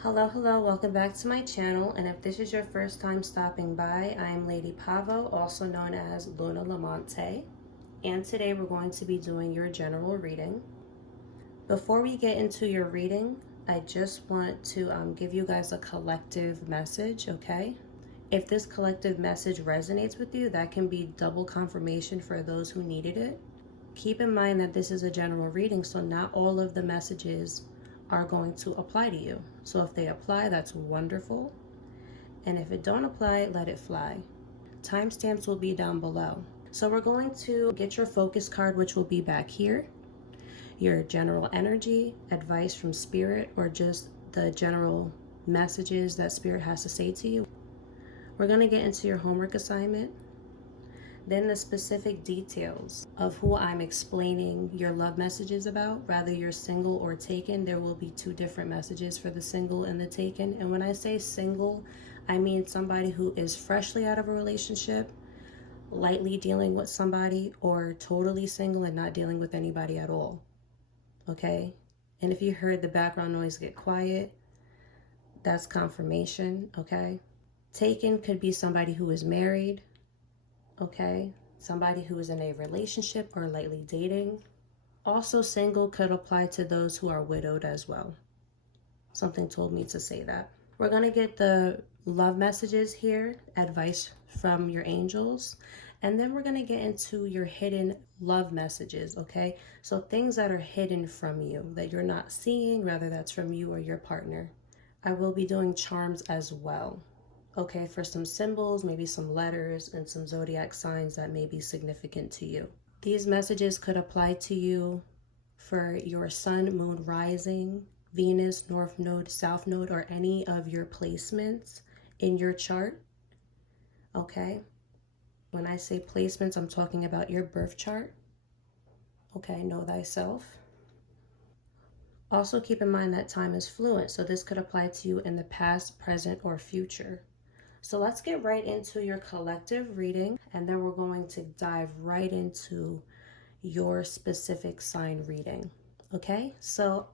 Hello, welcome back to my channel, and if this is your first time stopping by, I am Lady Pavo, also known as Luna Lamonte, and today we're going to be doing your general reading. Before we get into your reading, I just want to give you guys a collective message, okay? If this collective message resonates with you, that can be double confirmation for those who needed it. Keep in mind that this is a general reading, so not all of the messages are going to apply to you. So if they apply, that's wonderful. And if it don't apply, let it fly. Timestamps will be down below. So we're going to get your focus card, which will be back here. Your general energy, advice from spirit, or just the general messages that spirit has to say to you. We're going to get into your homework assignment. Then the specific details of who I'm explaining your love messages about, rather you're single or taken. There will be two different messages for the single and the taken. And when I say single, I mean somebody who is freshly out of a relationship, lightly dealing with somebody, or totally single and not dealing with anybody at all. Okay? And if you heard the background noise get quiet, that's confirmation, okay? Taken could be somebody who is married, okay? Somebody who is in a relationship or lightly dating. Also, single could apply to those who are widowed as well. Something told me to say that. We're going to get the love messages here, advice from your angels, and then we're going to get into your hidden love messages, okay? So things that are hidden from you that you're not seeing, rather that's from you or your partner. I will be doing charms as well. Okay, for some symbols, maybe some letters, and some zodiac signs that may be significant to you. These messages could apply to you for your sun, moon, rising, Venus, north node, south node, or any of your placements in your chart. Okay, when I say placements, I'm talking about your birth chart. Okay, know thyself. Also keep in mind that time is fluent, so this could apply to you in the past, present, or future. So let's get right into your collective reading, and then we're going to dive right into your specific sign reading. Okay, so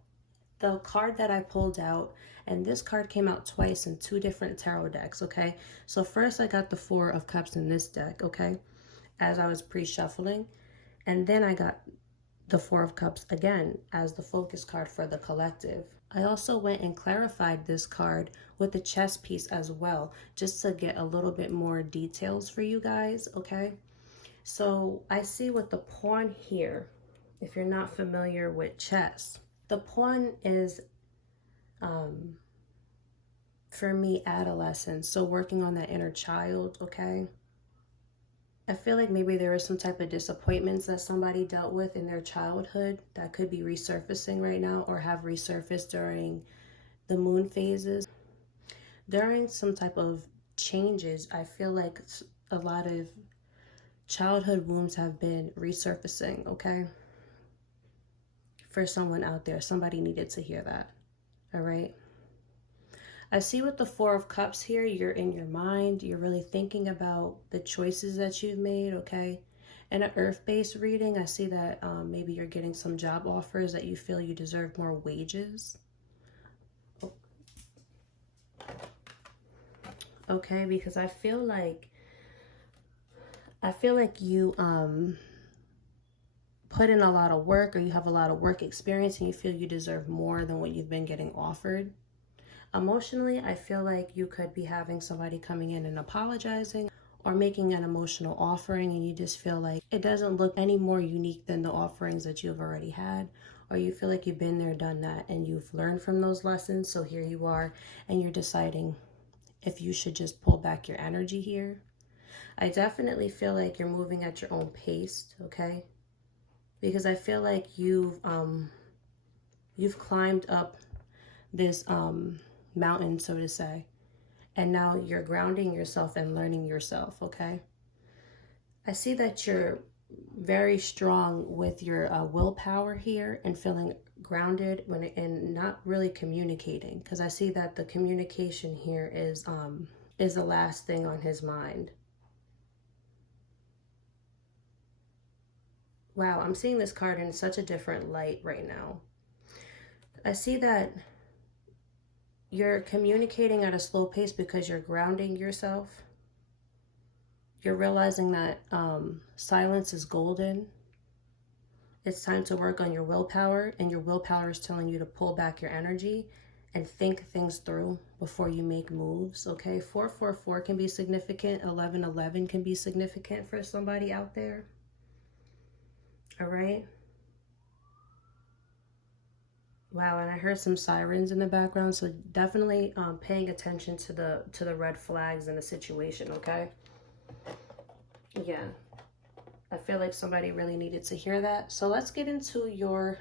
the card that I pulled out, and this card came out twice in two different tarot decks, okay? So first I got the Four of Cups in this deck, okay, as I was pre-shuffling, and then I got the Four of Cups again as the focus card for the collective. I also went and clarified this card with the chess piece as well, just to get a little bit more details for you guys, okay? So I see with the pawn here, if you're not familiar with chess, the pawn is, for me, adolescence. So working on that inner child, okay? I feel like maybe there is some type of disappointments that somebody dealt with in their childhood that could be resurfacing right now, or have resurfaced during the moon phases. During some type of changes, I feel like a lot of childhood wounds have been resurfacing, okay? For someone out there, somebody needed to hear that, all right? I see with the Four of Cups here, you're in your mind. You're really thinking about the choices that you've made, okay? In an earth-based reading, I see that maybe you're getting some job offers that you feel you deserve more wages. Okay, because I feel like you put in a lot of work, or you have a lot of work experience, and you feel you deserve more than what you've been getting offered. Emotionally, I feel like you could be having somebody coming in and apologizing, or making an emotional offering, and you just feel like it doesn't look any more unique than the offerings that you've already had, or you feel like you've been there, done that, and you've learned from those lessons. So here you are, and you're deciding if you should just pull back your energy here. I definitely feel like you're moving at your own pace, okay? Because I feel like you've climbed up this mountain, so to say, and now you're grounding yourself and learning yourself, okay? I see that you're very strong with your willpower here, and feeling grounded and not really communicating, because I see that the communication here is the last thing on his mind. Wow, I'm seeing this card in such a different light right now. I see that you're communicating at a slow pace because you're grounding yourself. You're realizing that silence is golden. It's time to work on your willpower, and your willpower is telling you to pull back your energy and think things through before you make moves, okay? 444 can be significant. 1111 can be significant for somebody out there, all right? Wow, and I heard some sirens in the background, so definitely paying attention to the red flags in the situation, okay? Yeah, I feel like somebody really needed to hear that. So let's get into your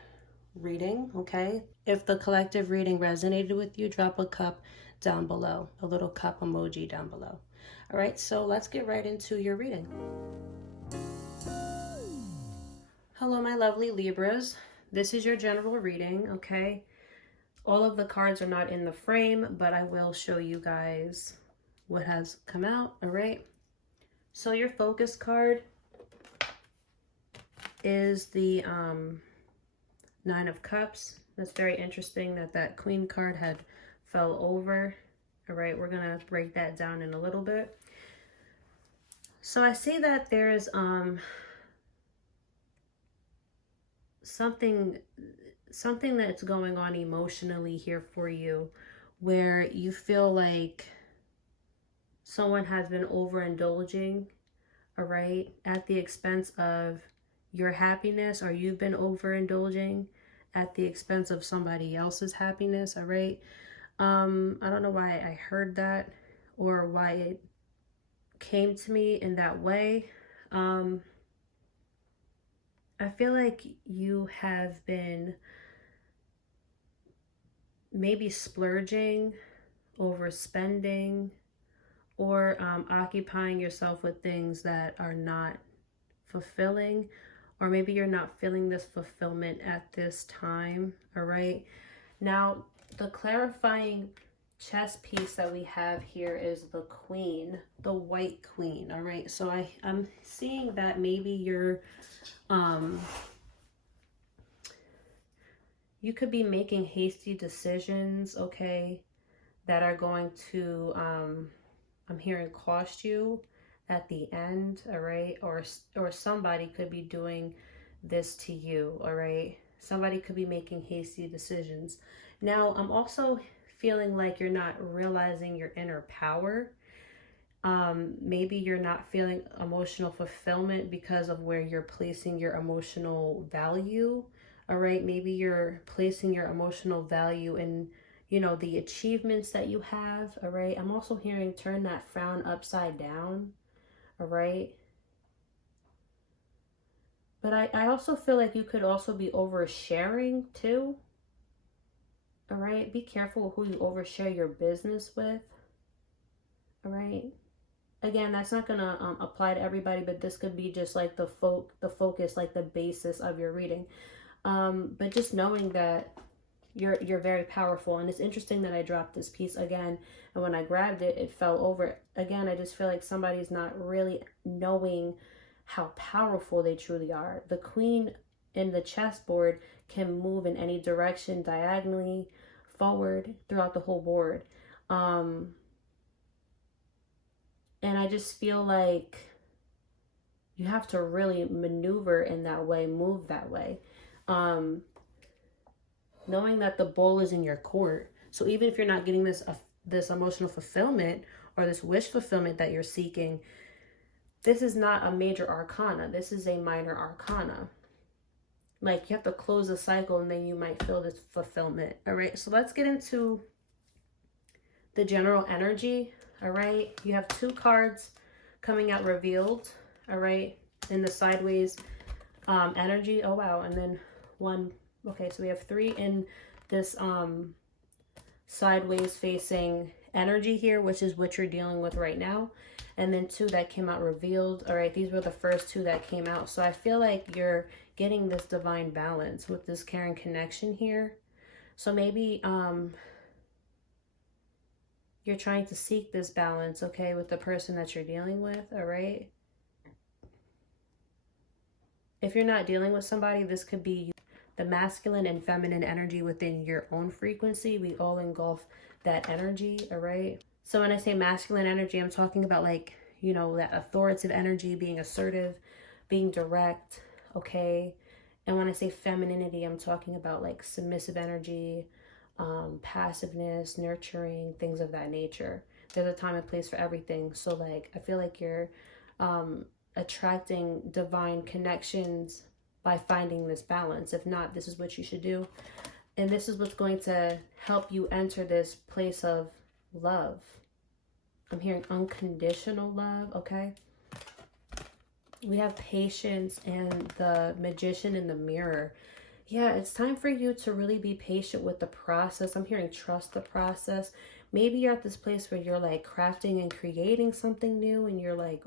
reading, okay? If the collective reading resonated with you, drop a cup down below, a little cup emoji down below. All right, so let's get right into your reading. Hello, my lovely Libras. This is your general reading, okay? All of the cards are not in the frame, but I will show you guys what has come out, all right? So your focus card is the Nine of Cups. That's very interesting that that Queen card had fell over. All right, we're gonna break that down in a little bit. So I see that there is something that's going on emotionally here for you, where you feel like someone has been overindulging, all right, at the expense of your happiness, or you've been overindulging at the expense of somebody else's happiness, all right? I don't know why I heard that or why it came to me in that way. I feel like you have been maybe splurging, overspending, or occupying yourself with things that are not fulfilling, or maybe you're not feeling this fulfillment at this time, all right? Now, the clarifying chess piece that we have here is the Queen, the White Queen, all right? So I'm seeing that maybe you're, you could be making hasty decisions, okay, that are going to, I'm hearing cost you at the end, all right? Or somebody could be doing this to you, all right? Somebody could be making hasty decisions. Now, I'm also feeling like you're not realizing your inner power. Maybe you're not feeling emotional fulfillment because of where you're placing your emotional value, all right? Maybe you're placing your emotional value in, you know, the achievements that you have, all right? I'm also hearing turn that frown upside down, all right? But I also feel like you could also be oversharing too, all right? Be careful who you overshare your business with, all right? Again, that's not going to apply to everybody, but this could be just like the focus, like the basis of your reading. But just knowing that you're very powerful. And it's interesting that I dropped this piece again, and when I grabbed it, it fell over. Again, I just feel like somebody's not really knowing how powerful they truly are. The Queen in the chessboard can move in any direction, diagonally, forward, throughout the whole board. And I just feel like you have to really maneuver in that way, move that way. Knowing that the ball is in your court. So even if you're not getting this emotional fulfillment or this wish fulfillment that you're seeking, this is not a major arcana. This is a minor arcana. Like, you have to close the cycle and then you might feel this fulfillment. All right, so let's get into the general energy. All right, you have two cards coming out revealed, all right, in the sideways energy. Oh, wow. And then one. Okay, so we have three in this sideways facing energy here, which is what you're dealing with right now. And then two that came out revealed. All right, these were the first two that came out. So I feel like you're getting this divine balance with this caring connection here. So maybe you're trying to seek this balance, okay, with the person that you're dealing with, all right? If you're not dealing with somebody, this could be the masculine and feminine energy within your own frequency. We all engulf that energy, all right? So when I say masculine energy, I'm talking about like, you know, that authoritative energy, being assertive, being direct, okay? And when I say femininity, I'm talking about like submissive energy, passiveness, nurturing, things of that nature. There's a time and place for everything. So like, I feel like you're attracting divine connections by finding this balance. If not, this is what you should do. And this is what's going to help you enter this place of love. I'm hearing unconditional love, okay? We have patience and the magician in the mirror. Yeah, it's time for you to really be patient with the process. I'm hearing trust the process. Maybe you're at this place where you're like crafting and creating something new and you're like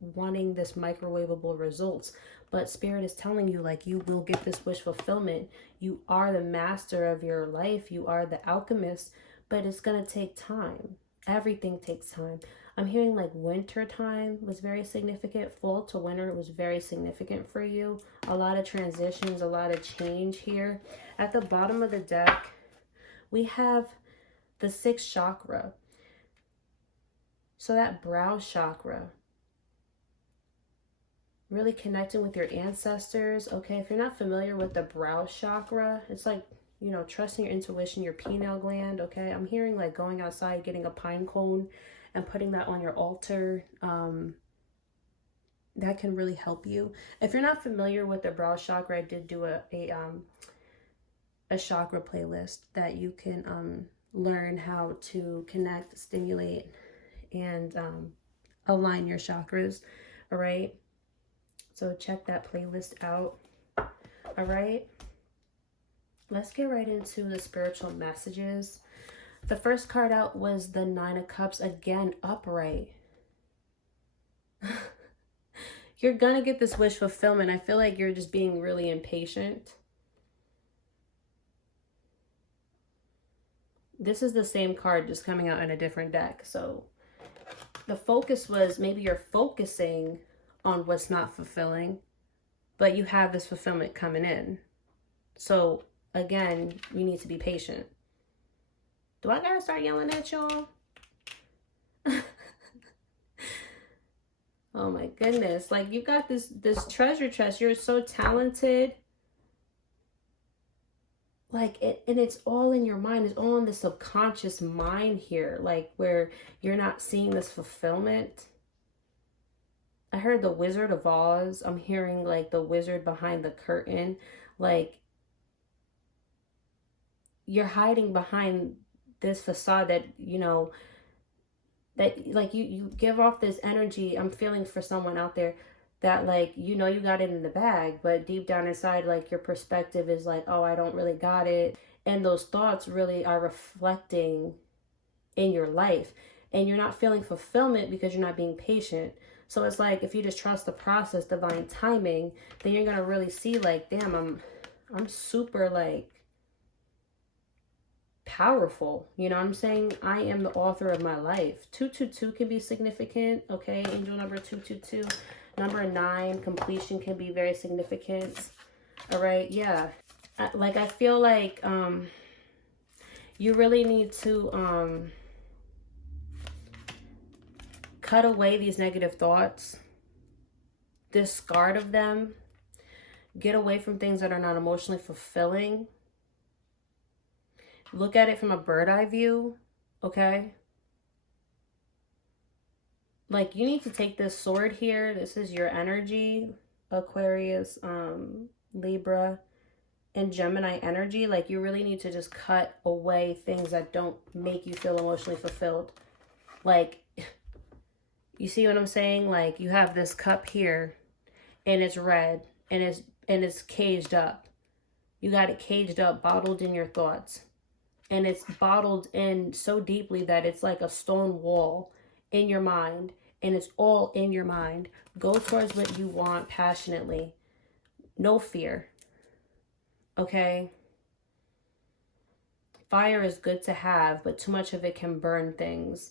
wanting this microwavable results. But Spirit is telling you like you will get this wish fulfillment. You are the master of your life. You are the alchemist, but it's going to take time. Everything takes time. I'm hearing like winter time was very significant. Fall to winter was very significant for you. A lot of transitions, a lot of change here. At the bottom of the deck, we have the 6th chakra. So that brow chakra. Really connecting with your ancestors. Okay, if you're not familiar with the brow chakra, it's like, you know, trusting your intuition, your pineal gland. Okay, I'm hearing like going outside, getting a pine cone and putting that on your altar. That can really help you. If you're not familiar with the brow chakra, I did do a chakra playlist that you can learn how to connect, stimulate, and align your chakras. All right, so check that playlist out. All right, let's get right into the spiritual messages. The first card out was the 9 of Cups, again, upright. You're going to get this wish fulfillment. I feel like you're just being really impatient. This is the same card just coming out in a different deck. So the focus was maybe you're focusing on what's not fulfilling, but you have this fulfillment coming in. So again, you need to be patient. Do I gotta start yelling at y'all? Oh my goodness. Like you got this treasure chest. You're so talented. Like and it's all in your mind. It's all in the subconscious mind here. Like where you're not seeing this fulfillment. I heard the Wizard of Oz. I'm hearing like the wizard behind the curtain. Like you're hiding behind this facade that, you know, that like you give off this energy. I'm feeling for someone out there that like, you know, you got it in the bag, but deep down inside, like your perspective is like, oh, I don't really got it. And those thoughts really are reflecting in your life and you're not feeling fulfillment because you're not being patient. So it's like, if you just trust the process, divine timing, then you're going to really see like, damn, I'm super like powerful. You know what I'm saying? I am the author of my life. 222 can be significant. Okay. Angel number 222. Number 9, completion can be very significant. All right. Yeah. Like, I feel like, you really need to, cut away these negative thoughts, discard of them, get away from things that are not emotionally fulfilling. Look at it from a bird eye view, okay? Like you need to take this sword here. This is your energy, Aquarius, Libra, and Gemini energy. Like you really need to just cut away things that don't make you feel emotionally fulfilled. Like, you see what I'm saying? Like you have this cup here and it's red and it's caged up. You got it caged up, bottled in your thoughts. And it's bottled in so deeply that it's like a stone wall in your mind. And it's all in your mind. Go towards what you want passionately. No fear. Okay? Fire is good to have, but too much of it can burn things.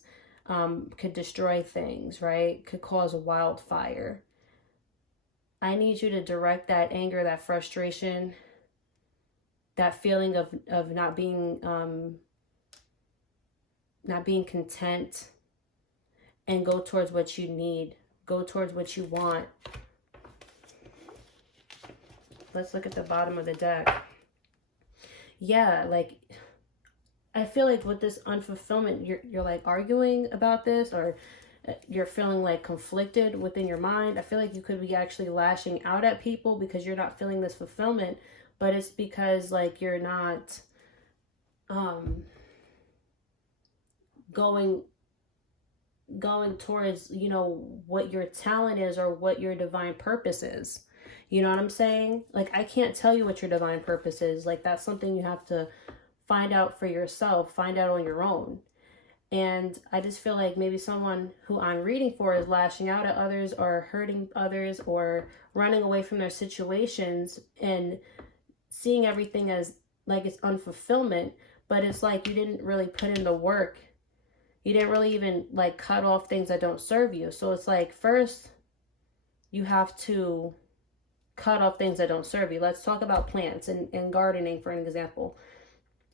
Could destroy things, right? Could cause a wildfire. I need you to direct that anger, that frustration, that feeling of not being not being content, and go towards what you need, go towards what you want. Let's look at the bottom of the deck. Yeah, like, I feel like with this unfulfillment, you're like arguing about this, or you're feeling like conflicted within your mind. I feel like you could be actually lashing out at people because you're not feeling this fulfillment, but it's because like you're not going towards, you know, what your talent is or what your divine purpose is. You know what I'm saying? Like, I can't tell you what your divine purpose is. Like, that's something you have to find out for yourself, find out on your own. And I just feel like maybe someone who I'm reading for is lashing out at others or hurting others or running away from their situations and seeing everything as like it's unfulfillment, but it's like you didn't really put in the work. You didn't really even like cut off things that don't serve you. So it's like, first you have to cut off things that don't serve you. Let's talk about plants and gardening, for an example.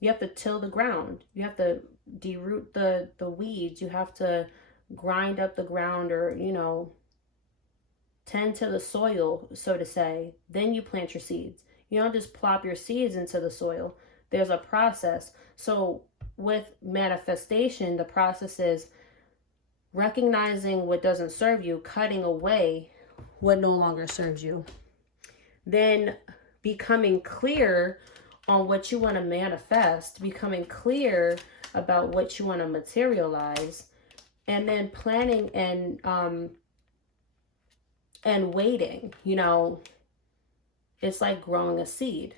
You have to till the ground. You have to deroot the weeds. You have to grind up the ground, or, you know, tend to the soil, so to say. Then you plant your seeds. You don't just plop your seeds into the soil. There's a process. So with manifestation, the process is recognizing what doesn't serve you, cutting away what no longer serves you. Then becoming clear on what you want to manifest, becoming clear about what you want to materialize, and then planning and waiting. You know, it's like growing a seed.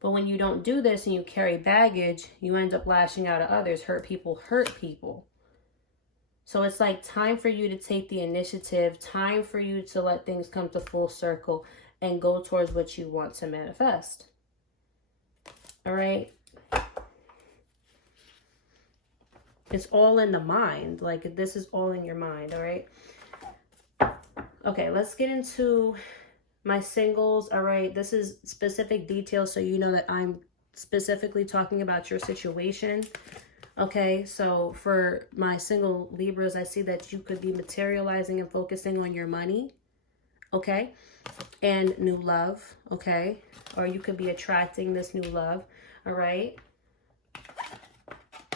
But when you don't do this and you carry baggage, you end up lashing out at others. Hurt people hurt people. So it's like time for you to take the initiative, time for you to let things come to full circle and go towards what you want to manifest. All right. It's all in the mind. Like, this is all in your mind. All right. Okay, let's get into my singles. All right. This is specific details, so you know that I'm specifically talking about your situation. Okay. So for my single Libras, I see that you could be materializing and focusing on your money. Okay. And new love. Okay. Or you could be attracting this new love. All right.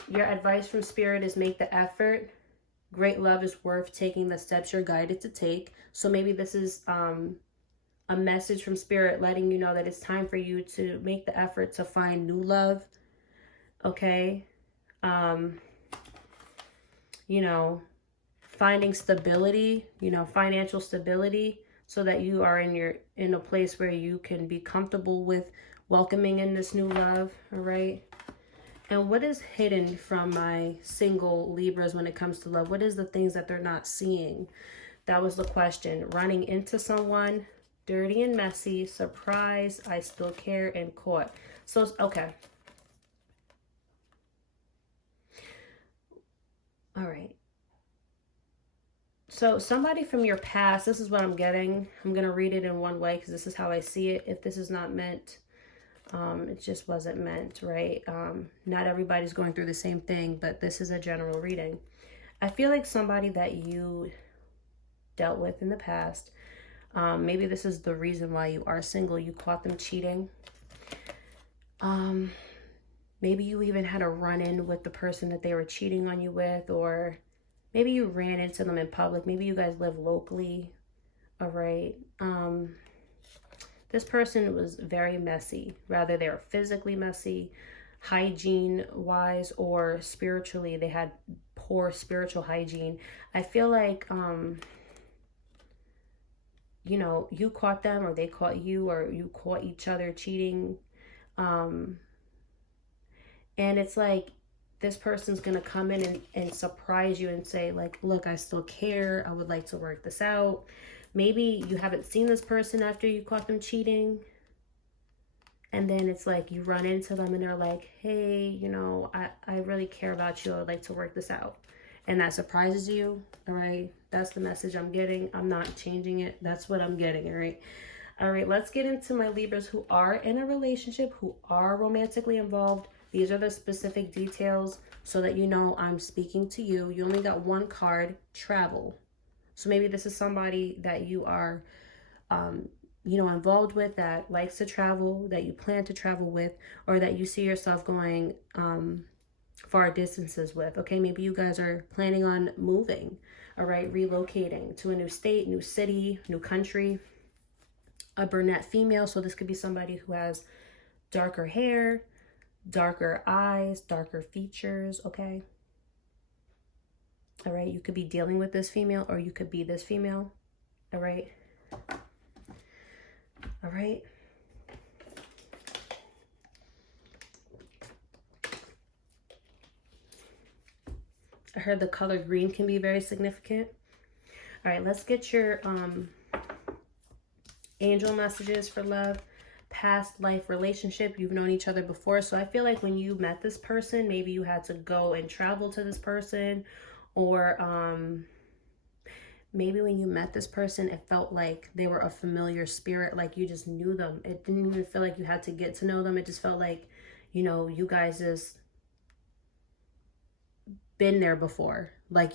Your advice from Spirit is make the effort. Great love is worth taking the steps you're guided to take. So maybe this is a message from Spirit letting you know that it's time for you to make the effort to find new love. Okay. You know, finding stability, you know, financial stability, so that you are in a place where you can be comfortable with welcoming in this new love. All right. And what is hidden from my single Libras when it comes to love? What is the things that they're not seeing? That was the question. Running into someone, dirty and messy, surprise, I still care, and caught. So, okay. All right. So somebody from your past, this is what I'm getting. I'm going to read it in one way because this is how I see it. If this is not meant, it just wasn't meant, right? Not everybody's going through the same thing, but this is a general reading. I feel like somebody that you dealt with in the past, maybe this is the reason why you are single. You caught them cheating. Maybe you even had a run-in with the person that they were cheating on you with, or maybe you ran into them in public. Maybe you guys live locally. All right. This person was very messy. Rather, they were physically messy, hygiene-wise, or spiritually. They had poor spiritual hygiene. I feel like, you know, you caught them, or they caught you, or you caught each other cheating. And it's like, this person's going to come in and surprise you and say, like, look, I still care. I would like to work this out. Maybe you haven't seen this person after you caught them cheating. And then it's like you run into them and they're like, hey, you know, I really care about you. I would like to work this out. And that surprises you. All right. That's the message I'm getting. I'm not changing it. That's what I'm getting. All right. All right. Let's get into my Libras who are in a relationship, who are romantically involved. These are the specific details so that you know I'm speaking to you. You only got one card, travel. So maybe this is somebody that you are, involved with, that likes to travel, that you plan to travel with, or that you see yourself going far distances with. Okay, maybe you guys are planning on moving, all right, relocating to a new state, new city, new country. A brunette female, so this could be somebody who has darker hair, darker eyes, darker features, okay? All right, you could be dealing with this female, or you could be this female, all right? All right. I heard the color green can be very significant. All right, let's get your angel messages for love. Past life relationship, you've known each other before. So I feel like when you met this person, maybe you had to go and travel to this person, or maybe when you met this person, it felt like they were a familiar spirit, like you just knew them. It didn't even feel like you had to get to know them. It just felt like, you guys just been there before, like,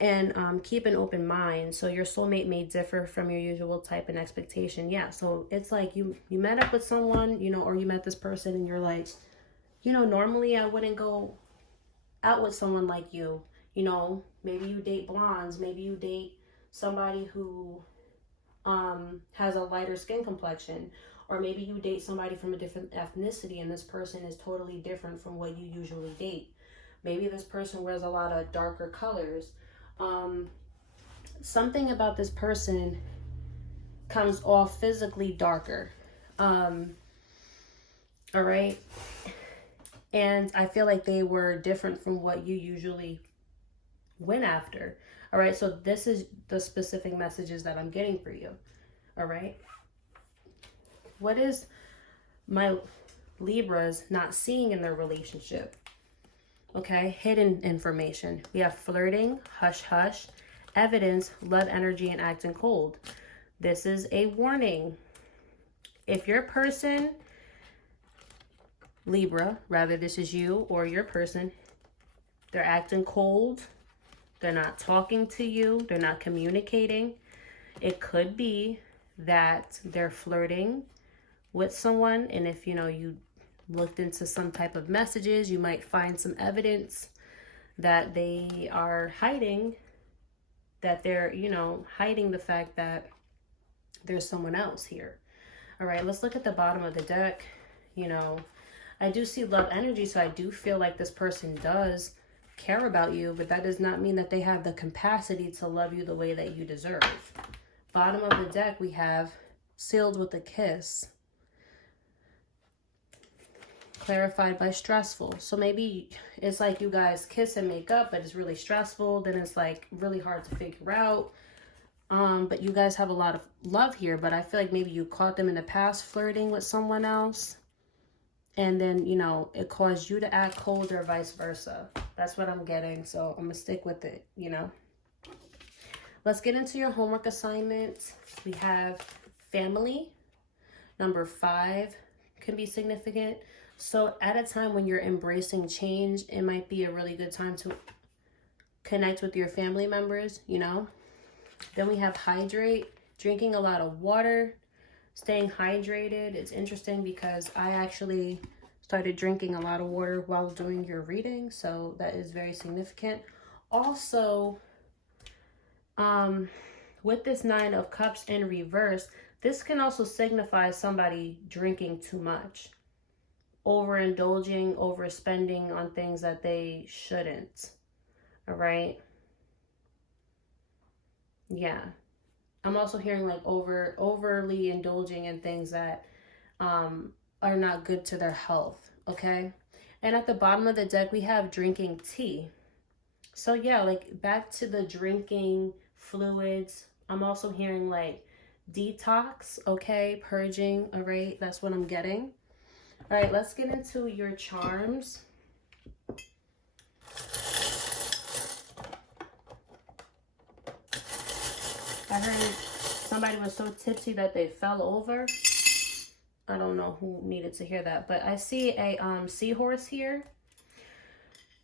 and keep an open mind. So your soulmate may differ from your usual type and expectation. Yeah, so it's like you met up with someone, or you met this person and you're like, normally I wouldn't go out with someone like you. Maybe you date blondes, maybe you date somebody who has a lighter skin complexion, or maybe you date somebody from a different ethnicity and this person is totally different from what you usually date. Maybe this person wears a lot of darker colors. Something about this person comes off physically darker. All right. And I feel like they were different from what you usually went after. All right. So this is the specific messages that I'm getting for you. All right. What is my Libras not seeing in their relationship? Okay, hidden information. We have flirting, hush hush, evidence, love energy, and acting cold. This is a warning. If your person, Libra, rather this is you or your person, they're acting cold, they're not talking to you, they're not communicating. It could be that they're flirting with someone, and if you looked into some type of messages, you might find some evidence that they are hiding, that they're, hiding the fact that there's someone else here. All right, let's look at the bottom of the deck. I do see love energy, so I do feel like this person does care about you, but that does not mean that they have the capacity to love you the way that you deserve. Bottom of the deck, we have sealed with a kiss. Clarified by stressful. So maybe it's like you guys kiss and make up, but it's really stressful. Then it's like really hard to figure out. But you guys have a lot of love here, but I feel like maybe you caught them in the past flirting with someone else. And then, it caused you to act cold or vice versa. That's what I'm getting. So I'm going to stick with it, Let's get into your homework assignment. We have family. Number 5 can be significant. So at a time when you're embracing change, it might be a really good time to connect with your family members, Then we have hydrate, drinking a lot of water, staying hydrated. It's interesting because I actually started drinking a lot of water while doing your reading. So that is very significant. Also, with this 9 of Cups in reverse, this can also signify somebody drinking too much. Overindulging, overspending on things that they shouldn't. All right. Yeah. I'm also hearing like overly indulging in things that are not good to their health. Okay. And at the bottom of the deck, we have drinking tea. So yeah, like back to the drinking fluids. I'm also hearing like detox. Okay. Purging. All right. That's what I'm getting. All right, let's get into your charms. I heard somebody was so tipsy that they fell over. I don't know who needed to hear that, but I see a seahorse here.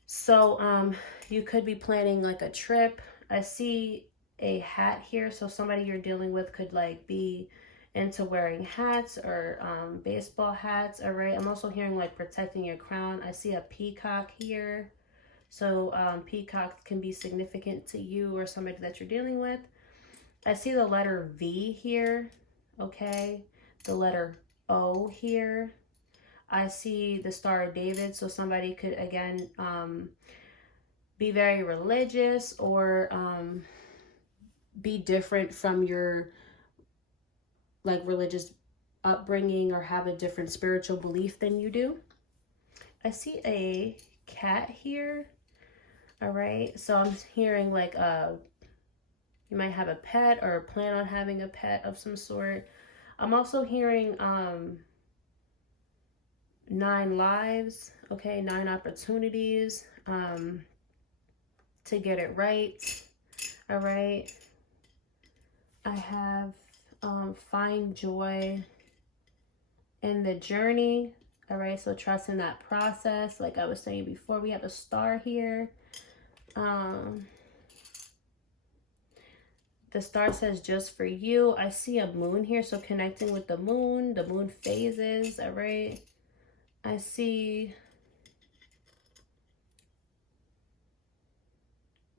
So you could be planning like a trip. I see a hat here, so somebody you're dealing with could like be into wearing hats or baseball hats. All right, I'm also hearing like protecting your crown. I see a peacock here, so peacock can be significant to you or somebody that you're dealing with. I see the letter V here, okay, the letter O here. I see the Star of David, so somebody could again be very religious or be different from your like religious upbringing or have a different spiritual belief than you do. I see a cat here. All right, so I'm hearing like you might have a pet or plan on having a pet of some sort. I'm also hearing 9 lives, okay, 9 opportunities to get it right. All right, I have find joy in the journey. All right, so trust in that process. Like I was saying before, we have a star here. The star says just for you. I see a moon here, so connecting with the moon phases. All right, I see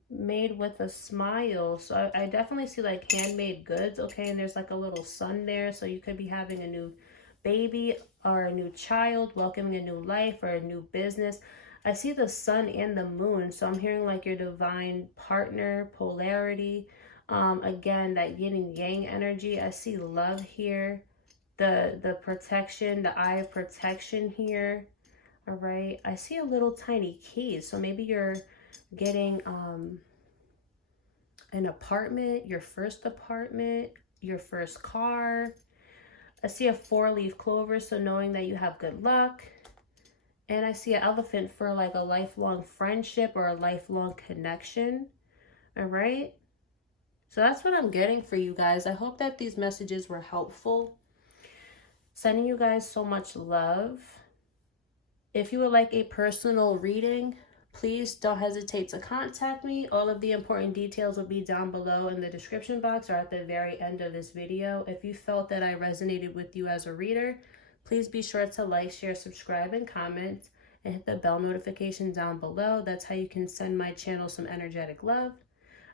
made with a smile, so I definitely see like handmade goods, okay, and there's like a little sun there, so you could be having a new baby or a new child, welcoming a new life or a new business. I see the sun and the moon, so I'm hearing like your divine partner, polarity, again, that yin and yang energy. I see love here, the protection, the eye of protection here. All right, I see a little tiny key, so maybe you're getting an apartment, your first car. I see a 4-leaf clover, so knowing that you have good luck. And I see an elephant for like a lifelong friendship or a lifelong connection. All right, so that's what I'm getting for you guys. I hope that these messages were helpful. Sending you guys so much love. If you would like a personal reading, please don't hesitate to contact me. All of the important details will be down below in the description box or at the very end of this video. If you felt that I resonated with you as a reader, please be sure to like, share, subscribe, and comment, and hit the bell notification down below. That's how you can send my channel some energetic love.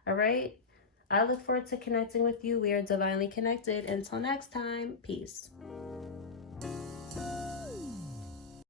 All right? I look forward to connecting with you. We are divinely connected. Until next time, peace.